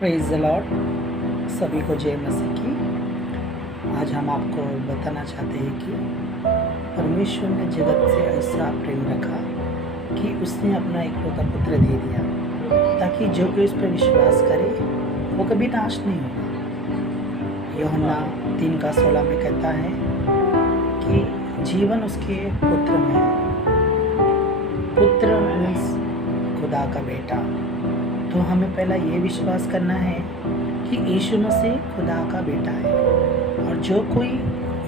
Praise the Lord. सभी को जय मसीह की। आज हम आपको बताना चाहते हैं कि परमेश्वर ने जगत से ऐसा प्रेम रखा कि उसने अपना इकलौता पुत्र दे दिया ताकि जो कोई उस पर विश्वास करे वो कभी नाश नहीं होगा। यूहन्ना 3:16 में कहता है कि जीवन उसके पुत्र में है। पुत्र मीन्स खुदा का बेटा। तो हमें पहला ये विश्वास करना है कि यीशु मसीह खुदा का बेटा है, और जो कोई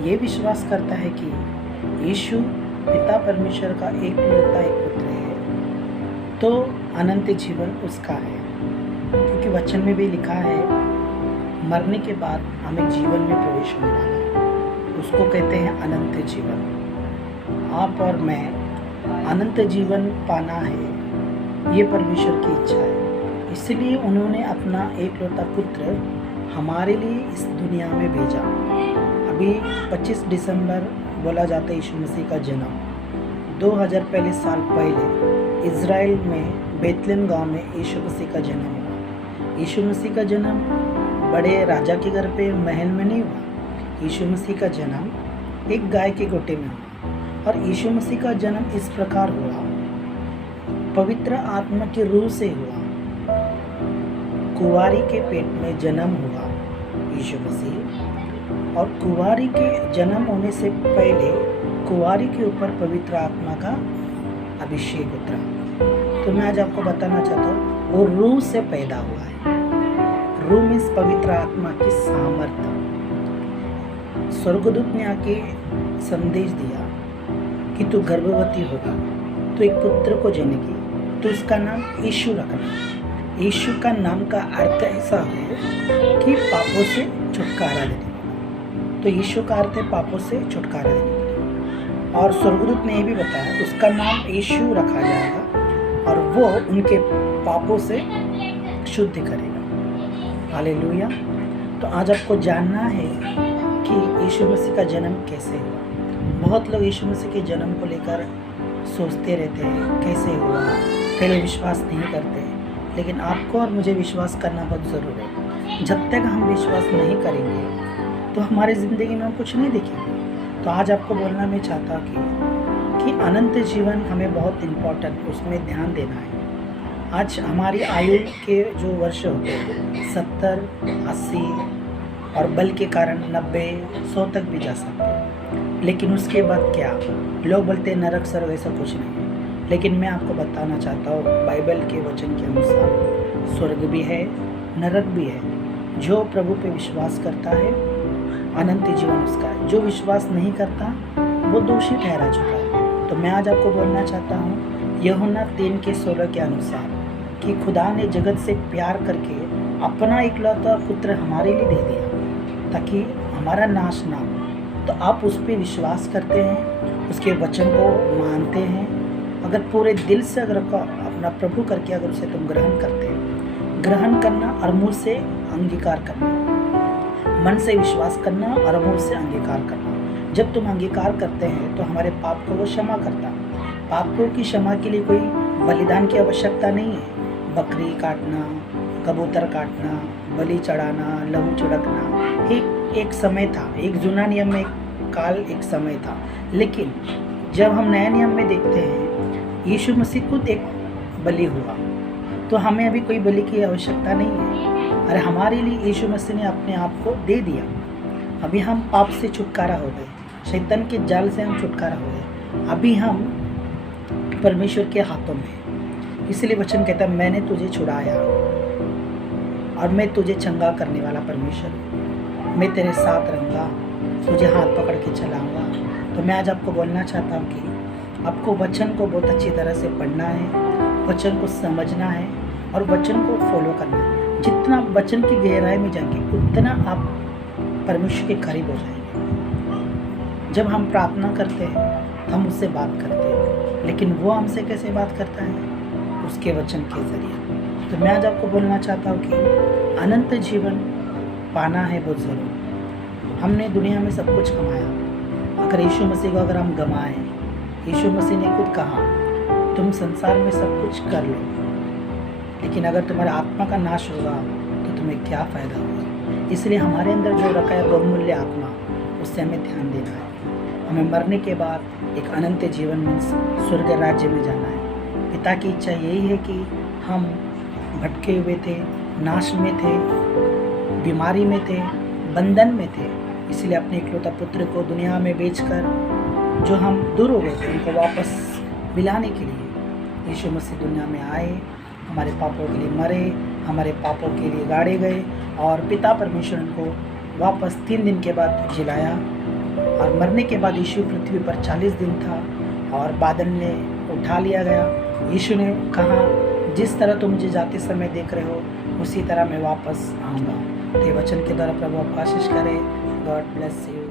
ये विश्वास करता है कि यीशु पिता परमेश्वर का एकलौता एक पुत्र है तो अनंत जीवन उसका है। क्योंकि वचन में भी लिखा है मरने के बाद हमें जीवन में प्रवेश होने वाला है, उसको कहते हैं अनंत जीवन। आप और मैं अनंत जीवन पाना है, ये परमेश्वर की इच्छा है। इसलिए उन्होंने अपना एकलौता पुत्र हमारे लिए इस दुनिया में भेजा। अभी 25 दिसंबर बोला जाता है यीशु मसीह का जन्म। 2000 साल पहले इज़राइल में बेतलेहम गांव में यीशु मसीह का जन्म हुआ। यीशु मसीह का जन्म बड़े राजा के घर पे महल में नहीं हुआ। यीशु मसीह का जन्म एक गाय के गोटे में हुआ। और यीशु मसीह का जन्म इस प्रकार हुआ, पवित्र आत्मा की रूह से हुआ। कुंवारी के पेट में जन्म हुआ यीशु मसीह, और कुंवारी के जन्म होने से पहले कुंवारी के ऊपर पवित्र आत्मा का अभिषेक उतरा। तो मैं आज आपको बताना चाहता हूँ वो रूह से पैदा हुआ है। रूह मीन्स पवित्र आत्मा की सामर्थ्य। स्वर्गदूत ने आके संदेश दिया कि तू गर्भवती होगी, तो एक पुत्र को जनेगी, तो उसका नाम यीशु रखना। यीशु का नाम का अर्थ ऐसा है कि पापों से छुटकारा देने। तो यीशु का अर्थ है पापों से छुटकारा देने। और स्वर्गदूत ने यह भी बताया उसका नाम यीशु रखा जाएगा और वो उनके पापों से शुद्ध करेगा। हालेलुया। तो आज आपको जानना है कि यीशु मसीह का जन्म कैसे हुआ। बहुत लोग यीशु मसीह के जन्म को लेकर सोचते रहते हैं कैसे हुआ, पहले विश्वास नहीं करते। लेकिन आपको और मुझे विश्वास करना बहुत ज़रूरी है। जब तक हम विश्वास नहीं करेंगे तो हमारी ज़िंदगी में हम कुछ नहीं देखेंगे। तो आज आपको बोलना मैं चाहता कि अनंत जीवन हमें बहुत इम्पोर्टेंट, उसमें ध्यान देना है। आज हमारी आयु के जो वर्ष होते हैं 70, 80 और बल के कारण 90, 100 तक भी जा सकते हैं। लेकिन उसके बाद क्या? लोग बोलते हैं नरक स्वर्ग, ऐसा कुछ नहीं है। लेकिन मैं आपको बताना चाहता हूँ बाइबल के वचन के अनुसार स्वर्ग भी है, नरक भी है। जो प्रभु पे विश्वास करता है अनंत जीवन उसका है। जो विश्वास नहीं करता वो दोषी ठहरा चुका है। तो मैं आज आपको बोलना चाहता हूँ यूहन्ना 3:16 के अनुसार कि खुदा ने जगत से प्यार करके अपना इकलौता पुत्र हमारे लिए दे दिया ताकि हमारा नाश ना हो। तो आप उस पर विश्वास करते हैं, उसके वचन को मानते हैं। अगर पूरे दिल से अगर अपना प्रभु करके अगर उसे तुम ग्रहण करते हो, ग्रहण करना और मुँह से अंगीकार करना, मन से विश्वास करना और मुँह से अंगीकार करना। जब तुम अंगीकार करते हैं तो हमारे पाप को वो क्षमा करता। पापों की क्षमा के लिए कोई बलिदान की आवश्यकता नहीं है। बकरी काटना, कबूतर काटना, बलि चढ़ाना, लहू छिड़कना एक समय था, एक जुना नियम में एक समय था। लेकिन जब हम नए नियम में देखते हैं यीशु मसीह खुद एक बलि हुआ, तो हमें अभी कोई बलि की आवश्यकता नहीं है। अरे हमारे लिए यीशु मसीह ने अपने आप को दे दिया। अभी हम पाप से छुटकारा हो गए, शैतान के जाल से हम छुटकारा हो गए। अभी हम परमेश्वर के हाथों में। इसलिए वचन कहता है मैंने तुझे छुड़ाया और मैं तुझे चंगा करने वाला परमेश्वर हूँ। मैं तेरे साथ रहूँगा, तुझे हाथ पकड़ के चलाऊँगा। तो मैं आज आपको बोलना चाहता हूँ कि आपको वचन को बहुत अच्छी तरह से पढ़ना है, वचन को समझना है और वचन को फॉलो करना है। जितना वचन की गहराई में जाएंगे उतना आप परमेश्वर के करीब हो जाएंगे। जब हम प्रार्थना करते हैं हम उससे बात करते हैं, लेकिन वो हमसे कैसे बात करता है? उसके वचन के जरिए। तो मैं आज आपको बोलना चाहता हूँ कि अनंत जीवन पाना है बहुत ज़रूरी। हमने दुनिया में सब कुछ कमाया, अगर यीशु मसीह को अगर हम गंवाएं, यीशु मसीह ने खुद कहा तुम संसार में सब कुछ कर लो, लेकिन अगर तुम्हारे आत्मा का नाश होगा तो तुम्हें क्या फ़ायदा होगा। इसलिए हमारे अंदर जो रखा है बहुमूल्य आत्मा, उससे हमें ध्यान देना है। हमें मरने के बाद एक अनंत जीवन में स्वर्ग राज्य में जाना है। पिता की इच्छा यही है कि हम भटके हुए थे, नाश में थे, बीमारी में थे, बंधन में थे, इसलिए अपने इकलौता पुत्र को दुनिया में बेचकर जो हम दूर हो गए थे उनको वापस मिलाने के लिए यीशु मसीह दुनिया में आए, हमारे पापों के लिए मरे, हमारे पापों के लिए गाड़े गए और पिता परमेश्वर उनको वापस 3 दिन के बाद जिलाया। और मरने के बाद यीशु पृथ्वी पर 40 दिन था और बादल ने उठा लिया गया। यीशु ने कहा, जिस तरह तुम मुझे जाते समय देख रहे हो उसी तरह मैं वापस आऊँगा। तो ये वचन के द्वारा प्रभु आप आशीष करें। God bless you.